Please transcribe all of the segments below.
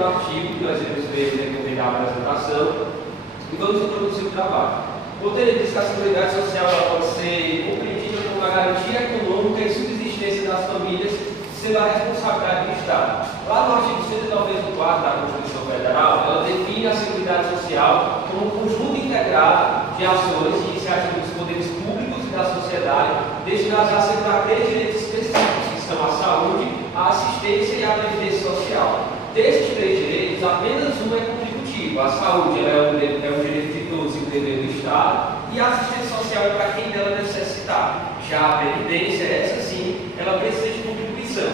do artigo que nós iremos ver no decorrer da apresentação e vamos introduzir o trabalho. O roteiro diz que a Seguridade Social ela pode ser compreendida como uma garantia econômica e subsistência das famílias, sendo a responsabilidade do Estado. Lá no artigo 194 da Constituição Federal, ela define a Seguridade Social como um conjunto integrado de ações e iniciativas dos poderes públicos e da sociedade destinadas a assegurar três direitos específicos, que são a saúde, a assistência e a previdência social. Desses três direitos, apenas um é contributivo. A saúde ela é um direito de todos e um dever do Estado, e a assistência social é para quem dela necessitar. Já a previdência, essa sim, ela precisa de contribuição.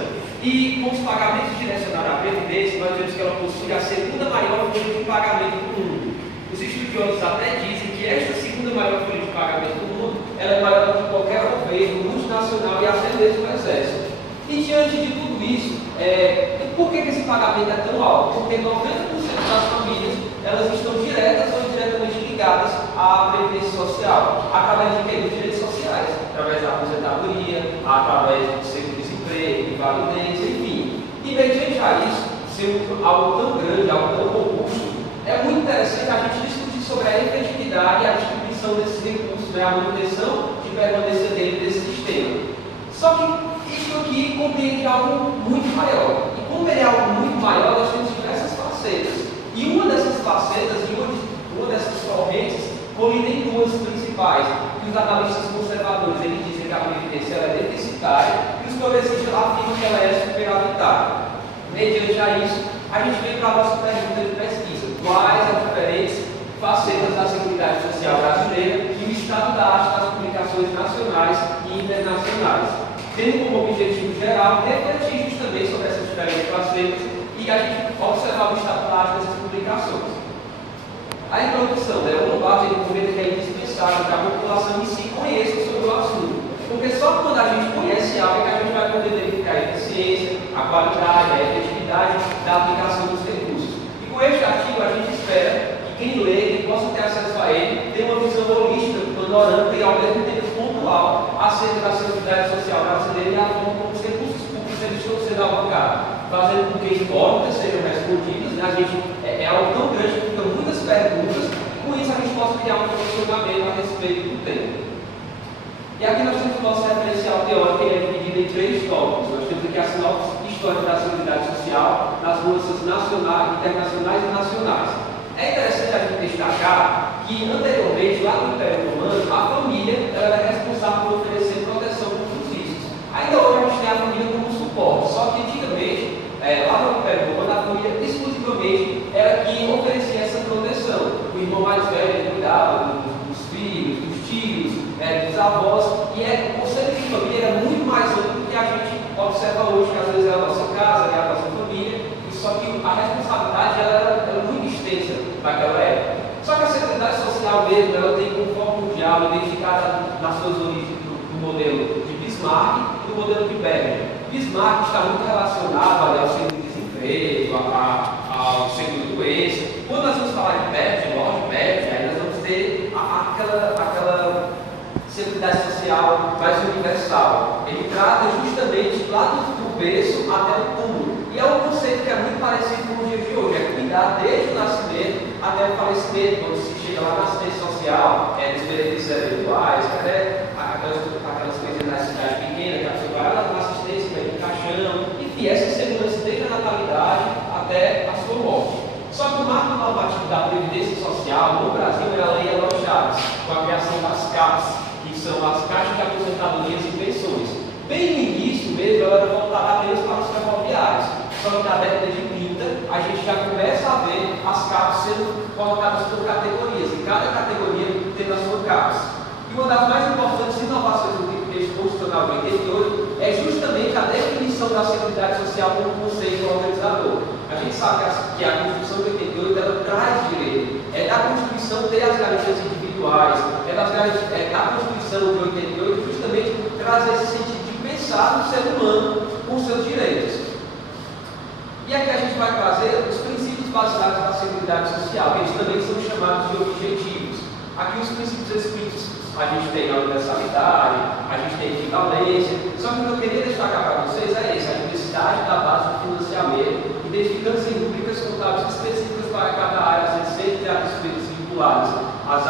E com os pagamentos direcionados à previdência, nós vemos que ela possui a segunda maior folha de pagamento do mundo. Os estudiosos até dizem que esta segunda maior folha de pagamento do mundo ela é maior do que qualquer governo multinacional e até mesmo o exército. E diante de tudo isso, por que esse pagamento é tão alto? Porque 90% das famílias elas estão diretas ou indiretamente ligadas à previdência social, através de quê? Dos direitos sociais, através da aposentadoria, através do seguro-desemprego, invalidez, enfim. E mediante a isso, sendo algo tão grande, algo tão robusto, é muito interessante a gente discutir sobre a efetividade e a distribuição desses recursos, a manutenção de permanência dele desse sistema. Só que isso aqui compreende algo muito maior. E como ele é algo muito maior, nós temos diversas facetas. E uma dessas facetas, uma dessas correntes, colidem em duas principais. Que os analistas conservadores eles dizem que a previdência é deficitária e os progressistas afirmam que ela é superavitária. Mediante a isso, a gente vem para a nossa pergunta de pesquisa. Quais as diferentes facetas da Seguridade Social brasileira e o estado da arte das publicações nacionais e internacionais, tendo como objetivo geral refletir justamente sobre essas diferentes facetas e a gente observar o estado da arte dessas publicações. A introdução, o Lombardi comenta que é indispensável que a população em si conheça sobre o assunto, porque só quando a gente conhece algo é que a gente vai poder verificar a eficiência, a qualidade, a efetividade da aplicação dos recursos. E com este artigo a gente espera que quem lê, quem possa ter acesso a ele, tenha uma visão holística, panorâmica e ao mesmo tempo pontual acerca da Seguridade Social brasileira e a forma como os recursos públicos eles estão sendo alocados, fazendo com que incógnitas sejam respondidas, né? A gente é algo tão grande que ficam muitas perguntas, e com isso a gente possa criar um posicionamento a respeito do tema. E aqui nós temos o nosso referencial teórico, que é dividido em três tópicos. Nós temos aqui a sinopse histórica da Seguridade Social, nas mudanças nacionais, internacionais e nacionais. É interessante a gente destacar que anteriormente, lá no Império Romano, a família era responsável por oferecer proteção contra os riscos. Ainda hoje a gente tem a família como suporte, só que antigamente, lá no Império Romano, a família exclusivamente era quem oferecia essa proteção. O irmão mais velho cuidava dos filhos, dos tios, dos avós, e o conceito de família era muito mais amplo do que a gente observa hoje, que às vezes é a nossa casa, é a nossa família, e só que a responsabilidade era muito extensa naquela época. Só que a Seguridade Social mesmo, ela tem como foco mundial, identificada nas suas origens do modelo de Bismarck e do modelo de Berger. Bismarck está muito relacionado ao seguro-desemprego, ao seguro-doença. Quando nós vamos falar de Berger, de Lord Berger, aí nós vamos ter aquela Seguridade Social mais universal. Ele trata justamente lá do berço até o túmulo. E é um conceito que é muito parecido com o dia de hoje, é cuidar desde o nascimento até o falecimento, quando se chega lá na assistência social, dos benefícios eventuais, até aquelas coisas na cidade pequena, que a pessoa vai lá na assistência, vai em caixão, enfim, essa segurança desde a natalidade até a sua morte. Só que o marco normativo da Previdência Social no Brasil é a Lei Eloy Chaves, com a criação das CAPs, que são as Caixas de Aposentadorias e Pensões. Bem no início mesmo, ela era voltada apenas para os ferroviários. Só que na década de 30, a gente já começa a ver as CAPs sendo colocadas por categorias, e cada categoria tendo a sua CAPs. E uma das mais importantes inovações do texto constitucional de 88 é justamente a definição da Seguridade Social como conceito organizador. A gente sabe que a Constituição de 88 ela traz direito, é da Constituição ter as garantias individuais, da Constituição de 88 justamente trazer esse sentido de pensar no ser humano com seus direitos. E aqui a gente vai trazer os princípios basilares da Seguridade Social, que eles também são chamados de objetivos. Aqui os princípios escritos a gente tem a universalidade, a gente tem a equivalência, só que o que eu queria destacar para vocês é isso, a diversidade da base do financiamento, identificando-se em rubricas com vinculadas às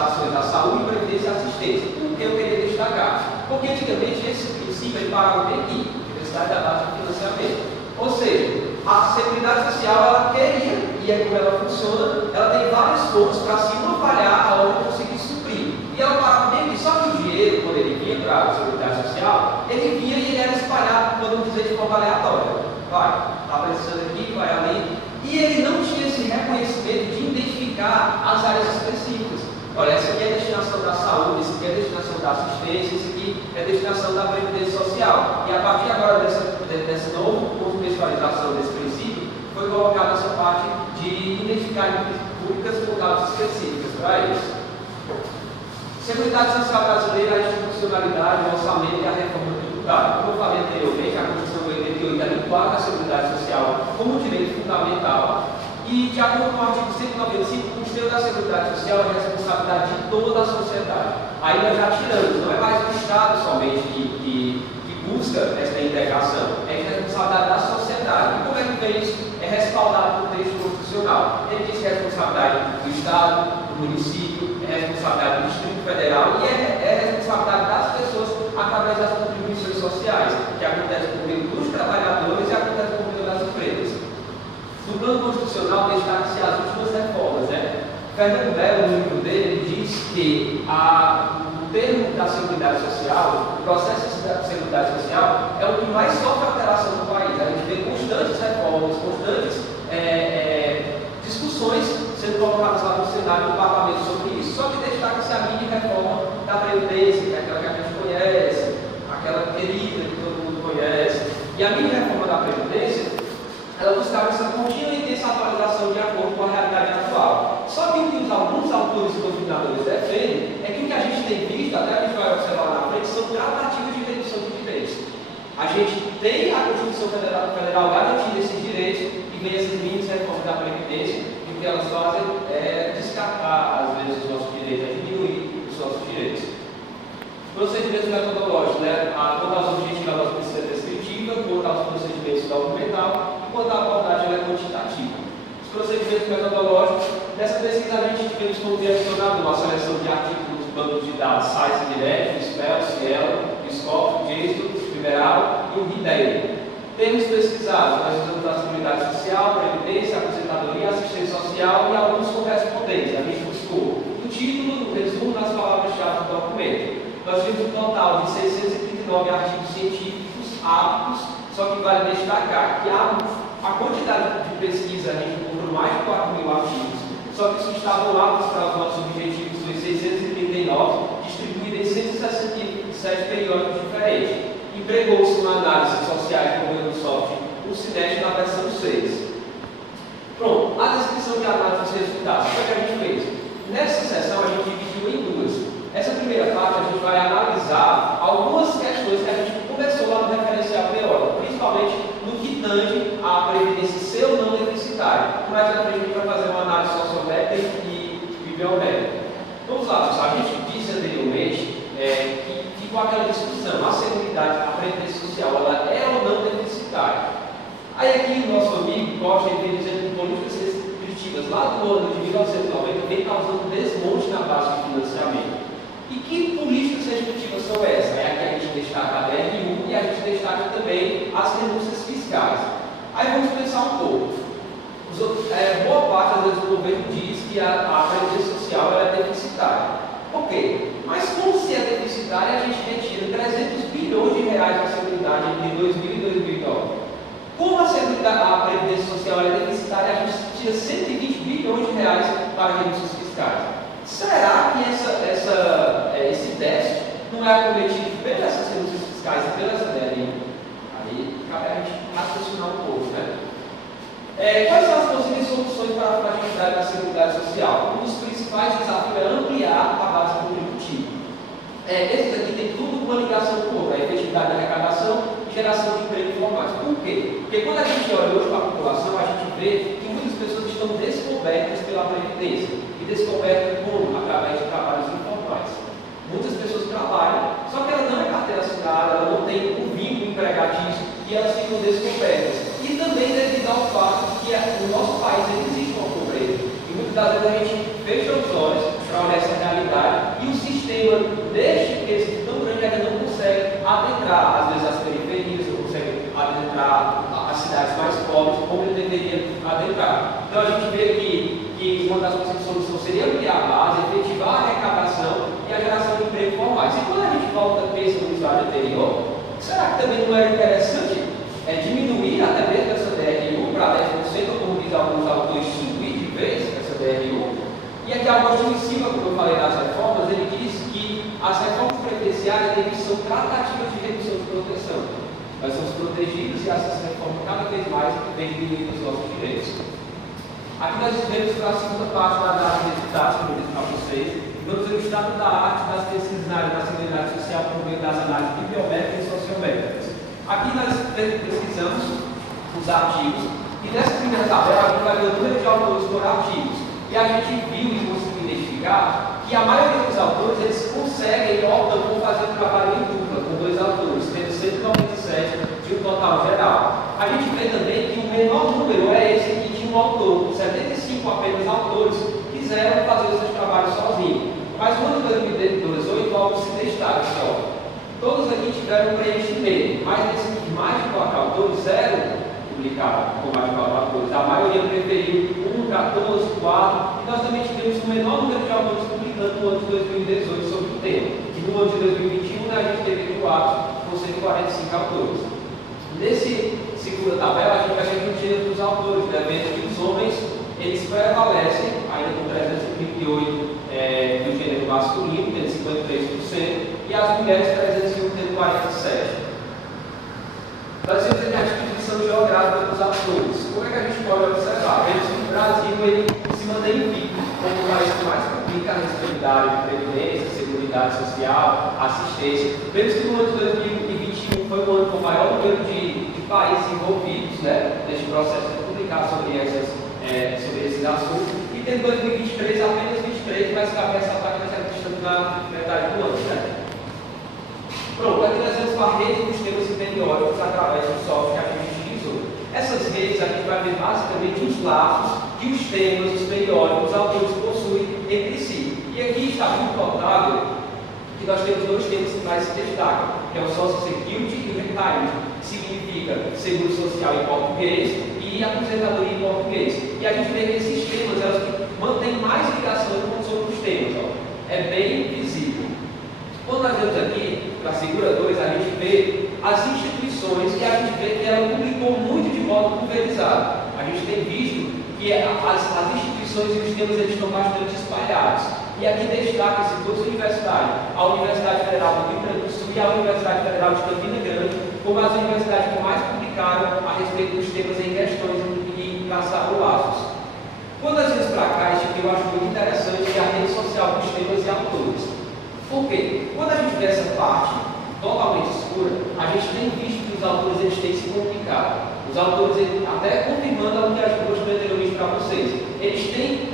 ações da saúde, previdência e assistência. Por que eu queria destacar? Porque antigamente esse princípio ele parava bem aqui, necessidade da base de financiamento. Ou seja, a Seguridade Social ela queria, e é como ela funciona, ela tem várias formas para se uma falhar, a outra conseguir suprir. E ela parava bem aqui, só que o dinheiro, quando ele vinha para a Seguridade Social, ele vinha e ele era espalhado, podemos dizer, de forma aleatória. Vai, está precisando aqui, vai ali. E ele não tinha esse reconhecimento de identificar as áreas específicas. Olha, essa aqui é a destinação da saúde, essa aqui é a destinação da assistência, essa aqui é a destinação da previdência social. E a partir agora dessa nova contextualização desse princípio, foi colocada essa parte de identificar empresas públicas por causas específicas para isso. Seguridade Social Brasileira, a institucionalidade, o orçamento e a reforma tributária. Como eu falei anteriormente, a Constituição de 88 ela enquadra a Seguridade Social como um direito fundamental. E, de acordo com o artigo 195, o custeio da Seguridade Social é a responsabilidade de toda a sociedade. Aí nós já tiramos, não é mais o Estado somente que busca esta integração, é a responsabilidade da sociedade. E como é que vem isso? É respaldado no texto constitucional. Ele diz que é responsabilidade do Estado, do município, é responsabilidade do Distrito Federal e é responsabilidade das pessoas através das contribuições sociais, que acontece por meio dos trabalhadores e acontece por meio das empresas. No plano constitucional, destaca-se as últimas reformas. Fernando Belo, no livro dele, diz que o termo da Seguridade Social, o processo de Seguridade Social, é o que mais sofre alteração no país. A gente vê constantes reformas, constantes discussões sendo colocadas lá no Senado e no Parlamento sobre isso, só que destaca-se a mini reforma da Previdência, que é aquela que a gente conhece, aquela querida que todo mundo conhece. E a mini reforma da Previdência, ela buscava essa contínua e intensa atualização de acordo com a realidade atual. Só que o que alguns autores e doutrinadores defendem é que o que a gente tem visto, até a gente vai observar na frente, são tratativas de redução de direitos. A gente tem a Constituição Federal garantindo esses direitos e vem essas mínimas reformas da Previdência, e o que elas fazem é descartar, às vezes, os nossos direitos, é diminuir os nossos direitos. Procedimentos metodológicos, quanto aos objetivos da nossa pesquisa descritiva, quanto aos procedimentos documental, quanto à abordagem quantitativa. Os procedimentos metodológicos, nessa pesquisa a gente tivemos como direcionador a seleção de artigos dos bancos de dados Science Direct, Spell, Cielo, Scope, Gesto, Liberal e o RIDEI. Temos pesquisado, nós usamos a Seguridade Social, Previdência, Aposentadoria, Assistência Social e alguns correspondentes. A gente buscou no título, no resumo, nas palavras-chave do documento. Nós temos um total de 639 artigos científicos aptos, só que vale destacar que a quantidade de pesquisa a gente encontrou mais de 4.000 artigos, só que isso estavam aptos para os nossos objetivos, foi 639, distribuídos em 167 periódicos diferentes. Empregou-se uma análise sociais com o Microsoft, o Cinest na versão 6. Pronto, a descrição de análise dos resultados, o que a gente fez? Nessa sessão a gente dividiu em duas. Essa primeira parte a gente vai analisar algumas questões que a gente começou lá no referencial periódico, principalmente no que tange à previdência ser ou não deficitária. Mais à frente a gente vai fazer uma análise sociométrica e biométrica. Vamos lá, pessoal. A gente disse anteriormente que ficou aquela discussão, a seguridade, a previdência social, ela é ou não deficitária. Aí aqui o nosso amigo Costa vem dizendo que políticas restritivas lá do ano de 1990 vem causando desmonte na base de financiamento. E que políticas restritivas são essas? É aqui a gente destaca a DRU e a gente destaca também as renúncias fiscais. Aí vamos pensar um pouco. Boa parte, às vezes, do governo diz que a previdência social é deficitária. Ok, mas como se é deficitária, a gente retira 300 bilhões de reais da Seguridade entre 2000 e 2009. Como a previdência social é deficitária, a gente tira 120 bilhões de reais para renúncias fiscais. Será que esse déficit não é acometido pelas renúncias fiscais e pelas DRU? Aí cabe a gente raciocinar um pouco, né? Quais são as possíveis soluções para a fragilidade da Seguridade Social? Um dos principais desafios é ampliar a base contributiva. Esses aqui tem tudo uma ligação com outra, a efetividade da arrecadação e geração de emprego informais. Por quê? Porque quando a gente olha hoje para a população, a gente vê que muitas pessoas estão descobertas pela Previdência. E descobertas como? Através de trabalhos informais. Muitas pessoas trabalham, só que ela não é carteira assinada, ela não tem um vínculo empregatício e elas ficam descobertas. E também devido ao fato de que no nosso país existe uma pobreza. E muitas muitas vezes a gente fecha os olhos para olhar essa realidade e o sistema, neste quesito tão grande, ainda não consegue adentrar, às vezes, as periferias, não consegue adentrar as cidades mais pobres, como ele deveria adentrar. Então a gente vê que uma das possíveis soluções seria ampliar a base, efetivar a arrecadação e a geração de emprego formais. E quando a gente volta e pensa no slide anterior, será que também não era interessante diminuir até mesmo essa DRU para 10%, ou como diz alguns autores, subir de vez essa DRU? E aqui Augusto em cima, como eu falei das reformas, ele diz que as reformas previdenciárias são tratativas de redução de proteção. Nós somos protegidos e essas reformas cada vez mais vêm diminuindo os nossos direitos. Aqui nós vemos a segunda parte da arte de resultados, como eu disse para vocês. Vamos ver o estado da arte das pesquisas na área da seguridade social por meio das análises bibliométricas e sociométricas. Aqui nós pesquisamos os artigos e nessa primeira tabela a gente vai ver o número de autores por artigos. E a gente viu e conseguiu identificar que a maioria dos autores eles conseguem e optam por fazer um trabalho em dupla com 2 autores, tendo 197 de um total geral. A gente vê também que o menor número é esse aqui de um autor, 75 apenas autores quiseram fazer os seus trabalhos sozinhos. Mas no ano de 2018 algo se destaca só. Todos aqui tiveram preenchimento, mas desses mais de 4 autores, 0 publicado com mais de 4 autores. A maioria preferiu 1, 14, 4, e nós também tivemos o menor número de autores publicando no ano de 2018 sobre o tema. E no ano de 2021 a gente teve 4 com 145 autores. Nesse segunda tabela, a gente vai ver o gênero dos autores, né? Vendo que os homens eles prevalecem, ainda com 338 do gênero masculino, tendo 53%, e as mulheres 301 tendo 47%. Nós temos aqui a distribuição geográfica dos autores. Como é que a gente pode observar? Vemos que o Brasil ele se mantém invicto como o país que mais publica a respeito da área de previdência, seguridade social, assistência. Vemos que no ano de 2021 foi o ano com o maior número de países envolvidos, né, neste processo de publicar sobre esses assuntos. E tem 2023 apenas 23, mas cabe ressaltar que nós estamos na metade do ano. Né? Pronto, aqui nós vemos a rede dos temas superiores através do software que a gente utilizou. Essas redes a gente vai ver basicamente os laços que os temas, os periódicos, os autores possuem entre si. E aqui está muito notável que nós temos 2 temas que mais se destacam, que é o Social Security e o Retirement, que significa seguro social em português e aposentadoria em português. E a gente vê que esses temas elas mantêm mais ligação com os outros temas. Ó. É bem visível. Quando nós vemos aqui, para a Segura 2, a gente vê as instituições e a gente vê que ela publicou muito de modo pulverizado. A gente tem visto que as instituições e os temas eles estão bastante espalhados. E aqui destaca-se duas universidades, a Universidade Federal do Rio Grande do Sul e a Universidade Federal de Campina Grande, como as universidades que mais publicaram a respeito dos temas em questões e traçaram laços. Quando nós vamos para cá, isso aqui eu acho muito interessante, é a rede social dos temas e autores. Por quê? Quando a gente vê essa parte totalmente escura, a gente tem visto que os autores eles têm se complicado. Os autores, até confirmando o que a gente mostrou anteriormente para vocês, eles têm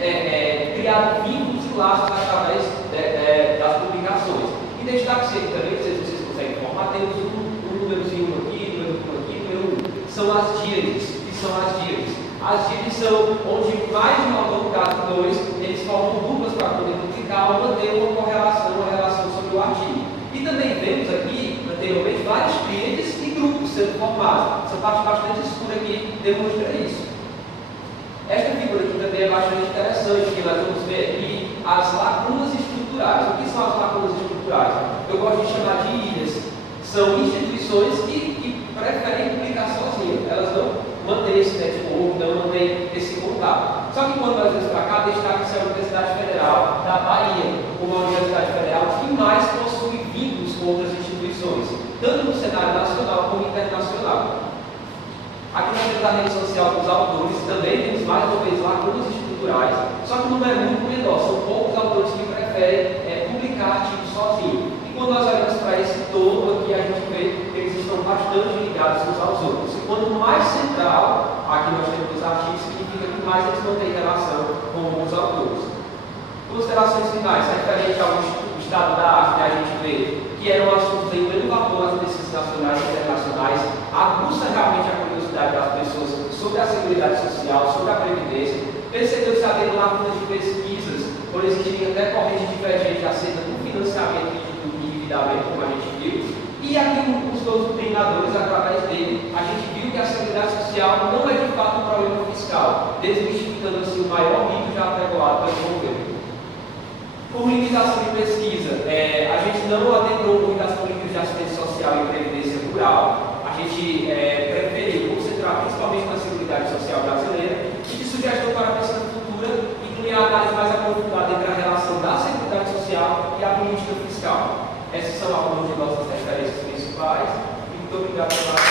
criado vínculos e laços através das publicações. E destaque-se aqui também, não sei se vocês conseguem informar, temos um númerozinho aqui, número 1. São as díades. O que são as díades? As díades são onde mais de um autor, no caso 2, eles formam duplas para poder publicar ou manter uma correlação, uma relação sobre o artigo. E também vemos aqui, anteriormente, vários clientes e grupos sendo formados. Essa parte bastante escura aqui demonstra isso. Esta figura aqui também é bastante interessante, porque nós vamos ver aqui as lacunas estruturais. O que são as lacunas estruturais? Eu gosto de chamar de ilhas. São instituições que preferem publicar sozinhas. Elas não mantêm esse network, não mantêm esse contato. Só que quando nós vamos para cá, destaca-se a Universidade Federal da Bahia, como a Universidade Federal que mais possui vínculos com outras instituições, tanto no cenário nacional como internacional. Aqui nós temos a rede social dos autores, também temos mais uma vez lacunas estruturais, só que o número é muito menor, são poucos autores que preferem publicar artigos sozinhos. E quando nós olhamos para esse todo aqui, a gente vê que eles estão bastante ligados uns aos outros. E quanto mais central, aqui nós temos os artigos, significa que mais eles mantêm relação com os autores. Considerações finais, referente ao estado da arte, né, a gente vê que eram assuntos ainda inovadores nas pesquisas nacionais e internacionais, aguça realmente a curiosidade das pessoas sobre a seguridade social, sobre a previdência. Percebeu-se havendo lacunas de pesquisas, por existirem até correntes divergentes acerca do financiamento e do endividamento, como a gente viu. E aqui os doutrinadores, através dele, a gente viu que a Seguridade Social não é de fato um problema fiscal, desmistificando assim o maior mito já apregoado pelo governo. Por limitação de pesquisa, a gente não adentrou muito as políticas de assistência social e previdência rural. A gente preferiu concentrar principalmente na Seguridade Social brasileira e de sugestão para a pesquisa futura incluir a análise mais aprofundada entre a relação da Seguridade Social e a política fiscal. Essas são algumas de nossas referências principais. E muito obrigado pela